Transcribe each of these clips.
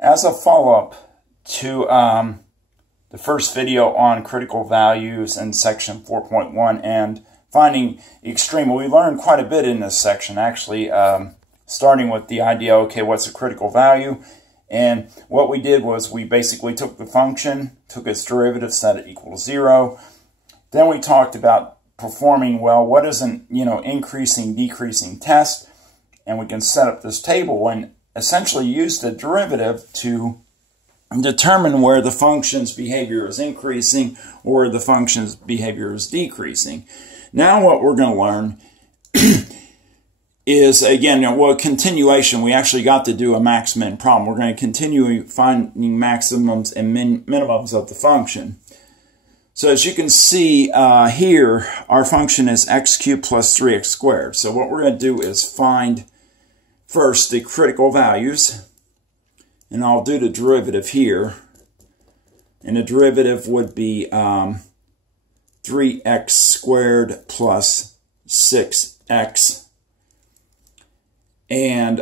As a follow-up to the first video on critical values in section 4.1 and finding extreme, we learned quite a bit in this section, actually, starting with the idea, okay, what's a critical value? And what we did was we basically took the function, took its derivative, set it equal to 0. Then we talked about performing, well, what is an increasing, decreasing test? And we can set up this table and essentially use the derivative to determine where the function's behavior is increasing or the function's behavior is decreasing. Now what we're going to learn is, again, well, continuation. We actually got to do a max-min problem. We're going to continue finding maximums and minimums of the function. So as you can see here, our function is x cubed plus 3x squared. So what we're going to do is find first the critical values, and I'll do the derivative here. And the derivative would be 3x squared plus 6x. And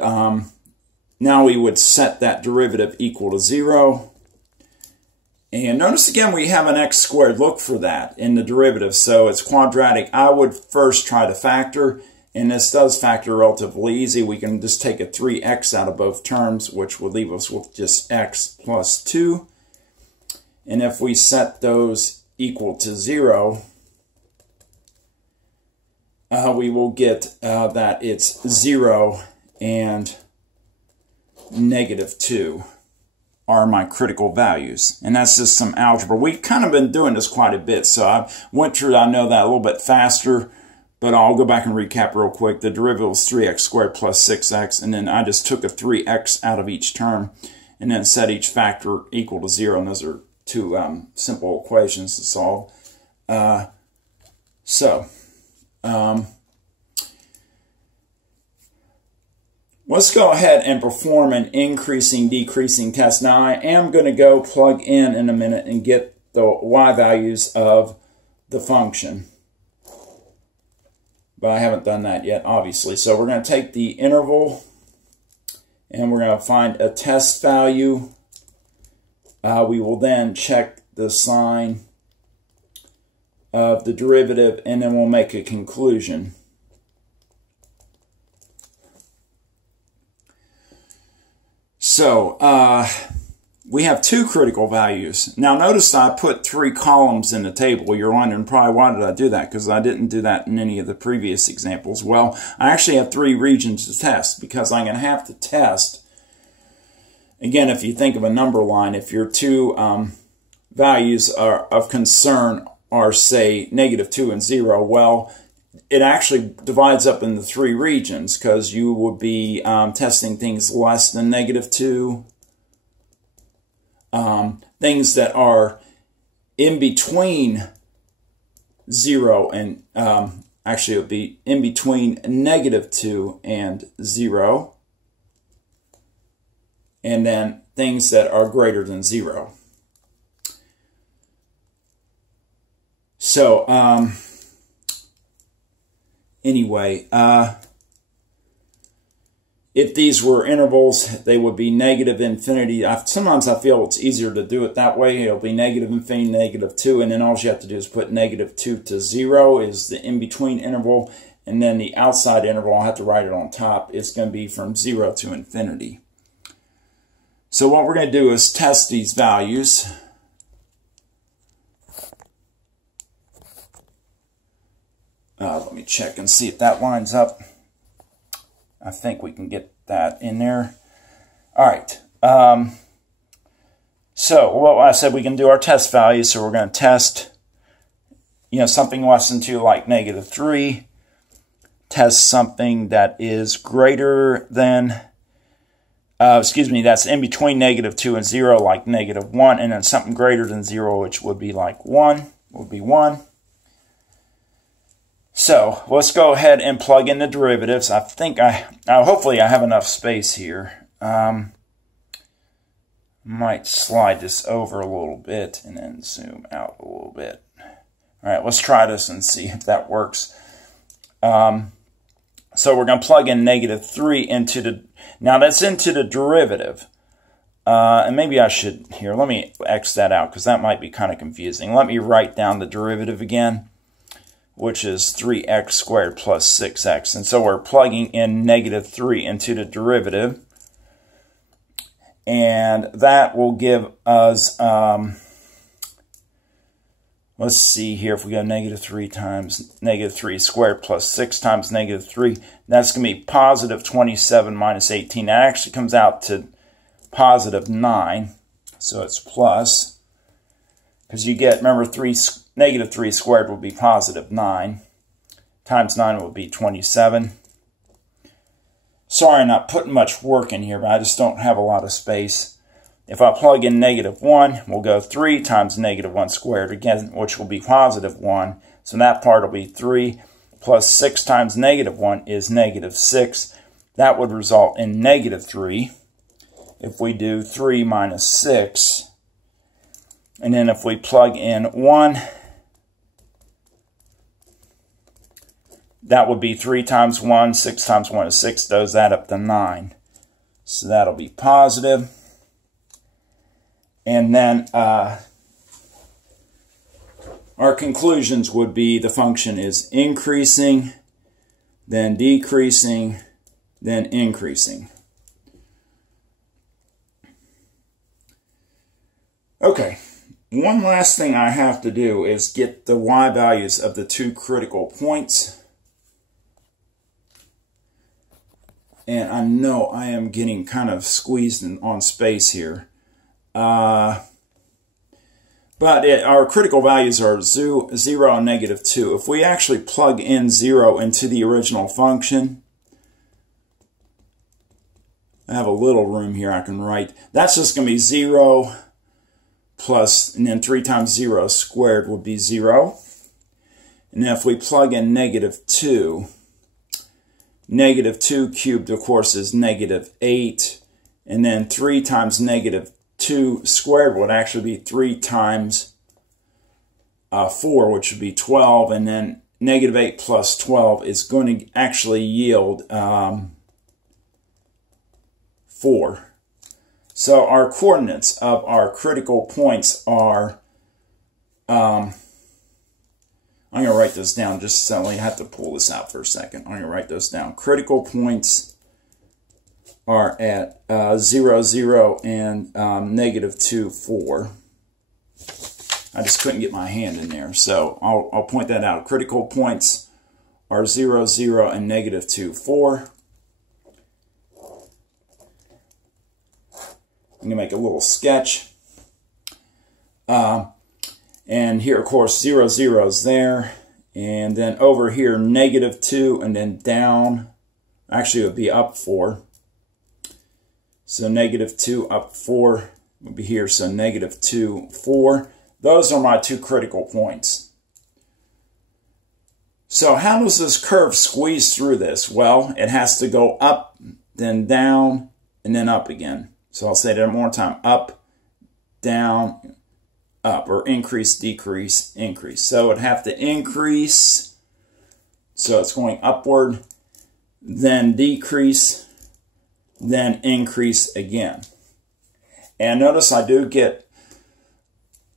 now we would set that derivative equal to 0. And notice again we have an x squared. Look for that in the derivative. So it's quadratic. I would first try to factor. And this does factor relatively easy. We can just take a 3x out of both terms, which would leave us with just x plus 2. And if we set those equal to 0, we will get that it's 0 and -2 are my critical values. And that's just some algebra. We've kind of been doing this quite a bit, so I went through, I know that a little bit faster. But I'll go back and recap real quick. The derivative was 3x squared plus 6x, and then I just took a 3x out of each term, and then set each factor equal to 0, and those are two simple equations to solve. Let's go ahead and perform an increasing, decreasing test. Now, I am going to go plug in a minute and get the y values of the function. But I haven't done that yet, obviously. So we're going to take the interval, and we're going to find a test value. We will then check the sign of the derivative, and then we'll make a conclusion. So, we have two critical values. Now notice I put 3 columns in the table. You're wondering probably why did I do that? Because I didn't do that in any of the previous examples. Well, I actually have 3 regions to test because I'm going to have to test. Again, if you think of a number line, if your two values of concern are, say, -2 and 0, well, it actually divides up into 3 regions because you would be testing things less than -2, things that are in between 0 and, actually it would be in between -2 and 0, and then things that are greater than 0. So, anyway, if these were intervals, they would be -infinity. Sometimes I feel it's easier to do it that way. It'll be -infinity, -2, and then all you have to do is put -2 to 0 is the in-between interval, and then the outside interval, I'll have to write it on top, it's going to be from 0 to infinity. So what we're going to do is test these values. Let me check and see if that lines up. I think we can get that in there. All right. So what I said, we can do our test values. So we're going to test, something less than 2, like -3. Test something that is greater than, that's in between -2 and 0, like -1, and then something greater than 0, which would be like 1, would be 1. So let's go ahead and plug in the derivatives. I think hopefully I have enough space here. Might slide this over a little bit and then zoom out a little bit. All right, let's try this and see if that works. So we're going to plug in -3 into the, now that's into the derivative And maybe I should, here, let me X that out because that might be kind of confusing. Let me write down the derivative again, which is 3x squared plus 6x. And so we're plugging in -3 into the derivative. And that will give us, let's see here, if we go -3 times -3 squared plus 6 times -3, that's going to be positive 27 minus 18. That actually comes out to positive 9, so it's plus, because you get, remember, -3 squared will be positive 9, times 9 will be 27. Sorry, I'm not putting much work in here, but I just don't have a lot of space. If I plug in -1, we'll go 3 times -1 squared again, which will be positive 1. So that part will be 3 plus 6 times -1 is -6. That would result in -3. If we do 3 minus 6, and then if we plug in 1, that would be 3 times 1, 6 times 1 is 6, those add up to 9. So that'll be positive. And then our conclusions would be the function is increasing, then decreasing, then increasing. Okay, one last thing I have to do is get the y values of the two critical points. And I know I am getting kind of squeezed on space here. But our critical values are 0 and -2. If we actually plug in 0 into the original function, I have a little room here I can write. That's just going to be 0 plus, and then 3 times 0 squared would be 0. And then if we plug in -2, -2 cubed, of course, is -8. And then 3 times -2 squared would actually be 3 times 4, which would be 12. And then -8 plus 12 is going to actually yield 4. So our coordinates of our critical points are, I'm going to write this down just so I have to pull this out for a second. I'm going to write those down. Critical points are at 0, 0, and -2, 4. I just couldn't get my hand in there, so I'll point that out. Critical points are 0, 0, and -2, 4. I'm going to make a little sketch. And here, of course, 0, 0 is there. And then over here, -2, and then down. Actually, it would be up 4. So -2 up 4 would be here. So -2, 4. Those are my two critical points. So how does this curve squeeze through this? Well, it has to go up, then down, and then up again. So I'll say that one more time. Up, down, up, or increase, decrease, increase. So it'd have to increase, so it's going upward, then decrease, then increase again. And notice I do get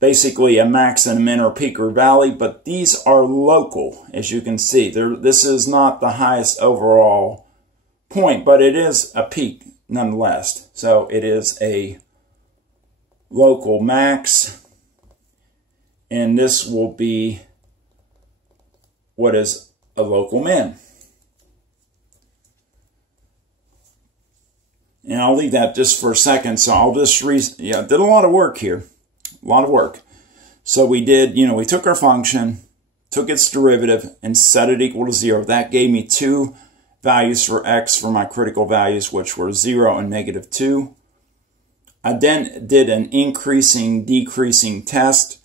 basically a max and a min or peak or valley, but these are local, as you can see. This is not the highest overall point, but it is a peak nonetheless. So it is a local max, and this will be what is a local min. And I'll leave that just for a second. So I'll just did a lot of work here, a lot of work. So we did, we took our function, took its derivative, and set it equal to 0. That gave me two values for x for my critical values, which were 0 and -2. I then did an increasing, decreasing test,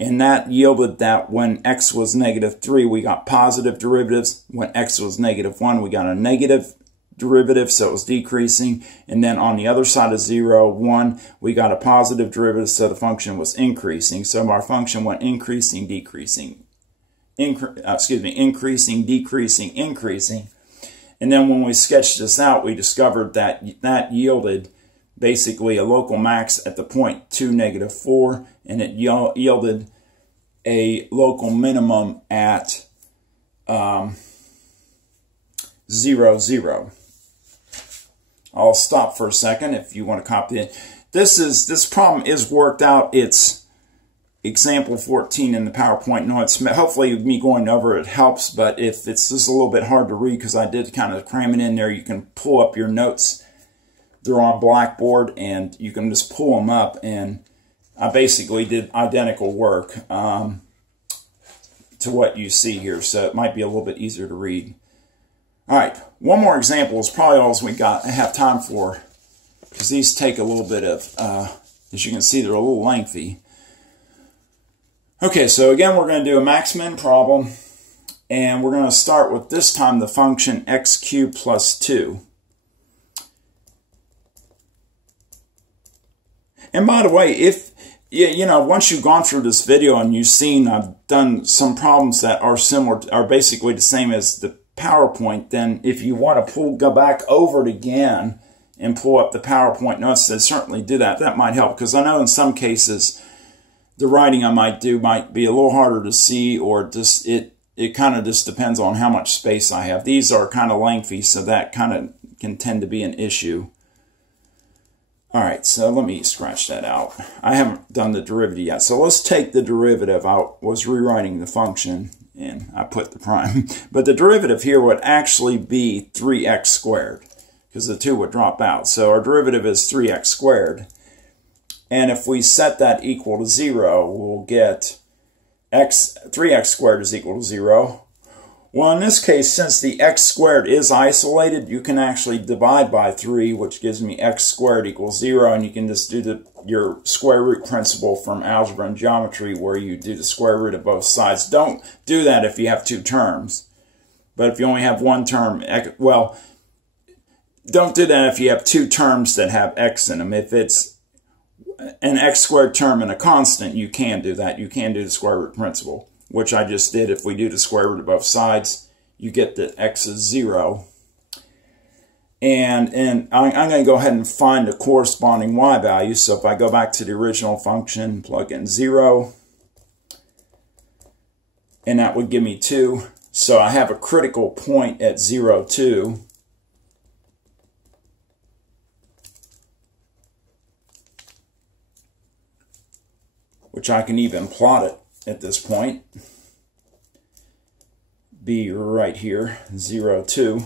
and that yielded that when x was -3, we got positive derivatives. When x was -1, we got a negative derivative, so it was decreasing. And then on the other side of 0, 1, we got a positive derivative, so the function was increasing. So our function went increasing, decreasing, increasing, decreasing, increasing. And then when we sketched this out, we discovered that that yielded basically a local max at the point 2, -4, and it yielded a local minimum at 0, 0. I'll stop for a second if you want to copy it. This problem is worked out. It's example 14 in the PowerPoint. No, it's hopefully me going over it helps, but if it's just a little bit hard to read because I did kind of cram it in there, you can pull up your notes. They're on Blackboard, and you can just pull them up, and I basically did identical work to what you see here, so it might be a little bit easier to read. All right, one more example is probably all we have time for, because these take a little bit of, as you can see, they're a little lengthy. Okay, so again, we're going to do a max-min problem, and we're going to start with, this time, the function x cubed plus 2. And by the way, if, you know, once you've gone through this video and you've seen I've done some problems that are similar, are basically the same as the PowerPoint, then if you want to go back over it again and pull up the PowerPoint notes, then certainly do that. That might help, because I know in some cases the writing I might do might be a little harder to see, or just it kind of just depends on how much space I have. These are kind of lengthy, so that kind of can tend to be an issue. All right, so let me scratch that out. I haven't done the derivative yet, so let's take the derivative. I was rewriting the function, and I put the prime. But the derivative here would actually be 3x squared, because the 2 would drop out. So our derivative is 3x squared. And if we set that equal to 0, we'll get 3x squared is equal to 0. Well, in this case, since the x squared is isolated, you can actually divide by 3, which gives me x squared equals 0, and you can just do your square root principle from algebra and geometry, where you do the square root of both sides. Don't do that if you have 2 terms. But if you only have 1 term, well, don't do that if you have 2 terms that have x in them. If it's an x squared term and a constant, you can do that. You can do the square root principle, which I just did. If we do the square root of both sides, you get that x is 0. And I'm going to go ahead and find the corresponding y value. So if I go back to the original function, plug in 0, and that would give me 2. So I have a critical point at 0, 2. Which I can even plot it at this point. Be right here, 0, 2.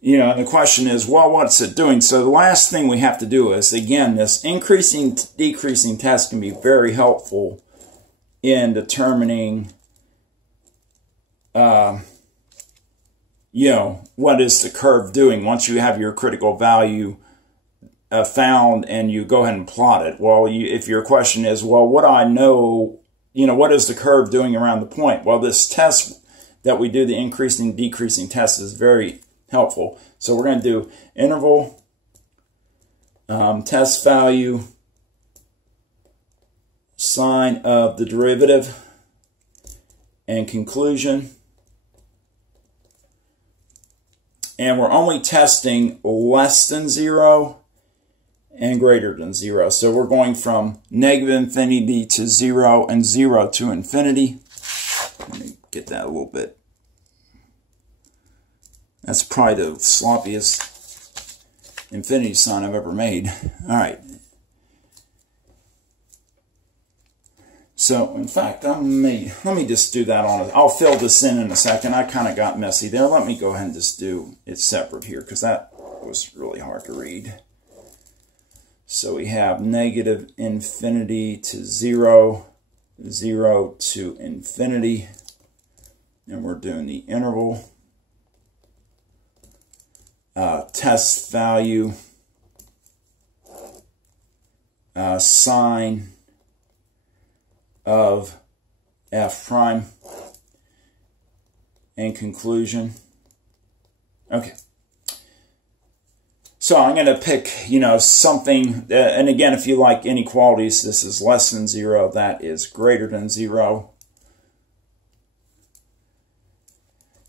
You know, the question is, well, what's it doing? So the last thing we have to do is, again, this increasing, decreasing test can be very helpful in determining, you know, what is the curve doing once you have your critical value found and you go ahead and plot it. Well, if your question is, well, what do I know, you know, what is the curve doing around the point? Well, this test that we do, the increasing, decreasing test, is very helpful. So we're going to do interval, test value, sign of the derivative, and conclusion. And we're only testing less than 0 and greater than 0. So we're going from -infinity to 0 and 0 to infinity. Let me get that a little bit. That's probably the sloppiest infinity sign I've ever made. All right. So, in fact, let me just do that on it. I'll fill this in a second. I kind of got messy there. Let me go ahead and just do it separate here, because that was really hard to read. So we have -infinity to 0, 0 to infinity, and we're doing the interval. Test value, sine of f prime, and conclusion. Okay. So I'm going to pick, you know, something, and again, if you like inequalities, this is less than 0, that is greater than 0.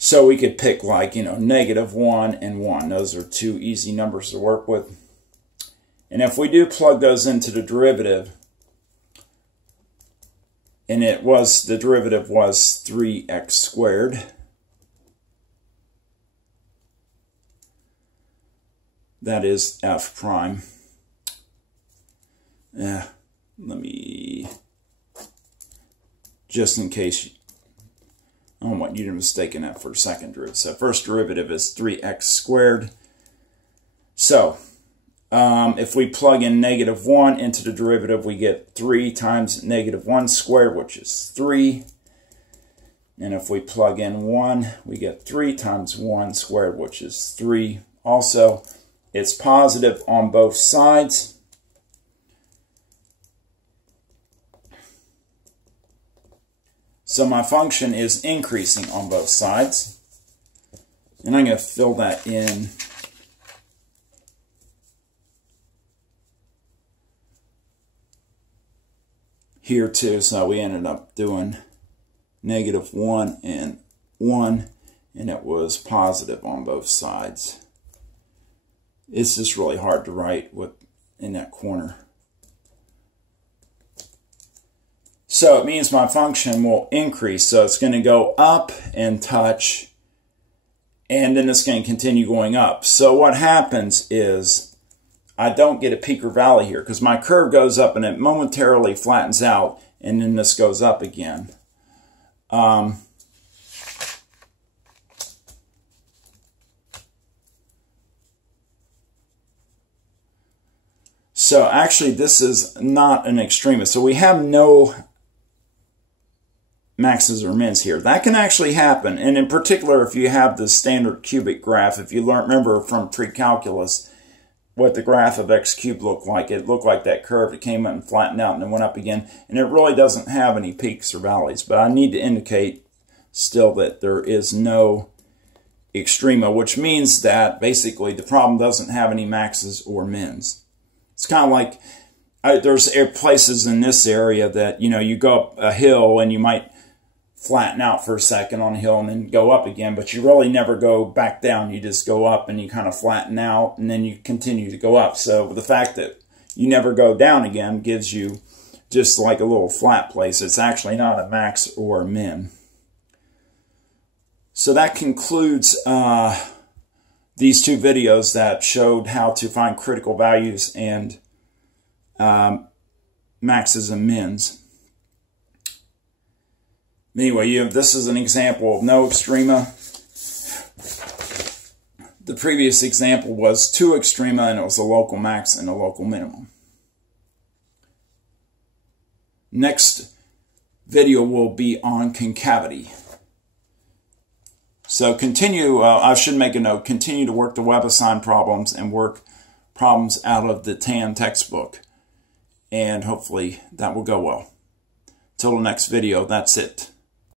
So we could pick like, -1 and 1. Those are two easy numbers to work with. And if we do plug those into the derivative, and the derivative was 3x squared. That is f prime. Let me, just in case, I don't want you to mistake that for a second derivative. So first derivative is 3x squared. So if we plug in -1 into the derivative, we get 3 times -1 squared, which is 3. And if we plug in 1, we get 3 times 1 squared, which is 3. Also, it's positive on both sides. So my function is increasing on both sides. And I'm going to fill that in here too. So we ended up doing -1 and 1, and it was positive on both sides. It's just really hard to write in that corner. So it means my function will increase. So it's going to go up and touch, and then it's going to continue going up. So what happens is I don't get a peak or valley here because my curve goes up and it momentarily flattens out, and then this goes up again. So actually this is not an extrema. So we have no maxes or mins here. That can actually happen, and in particular if you have the standard cubic graph. If you remember from pre-calculus what the graph of x cubed looked like, it looked like that curve. It came up and flattened out and then went up again, and it really doesn't have any peaks or valleys. But I need to indicate still that there is no extrema, which means that basically the problem doesn't have any maxes or mins. It's kind of like there's places in this area that, you go up a hill and you might flatten out for a second on a hill and then go up again, but you really never go back down. You just go up and you kind of flatten out and then you continue to go up. So the fact that you never go down again gives you just like a little flat place. It's actually not a max or a min. So that concludes these two videos that showed how to find critical values and maxes and mins. Anyway, this is an example of no extrema. The previous example was 2 extrema, and it was a local max and a local minimum. Next video will be on concavity. So continue, I should make a note, continue to work the WebAssign problems and work problems out of the TAN textbook. And hopefully that will go well. Till the next video, that's it.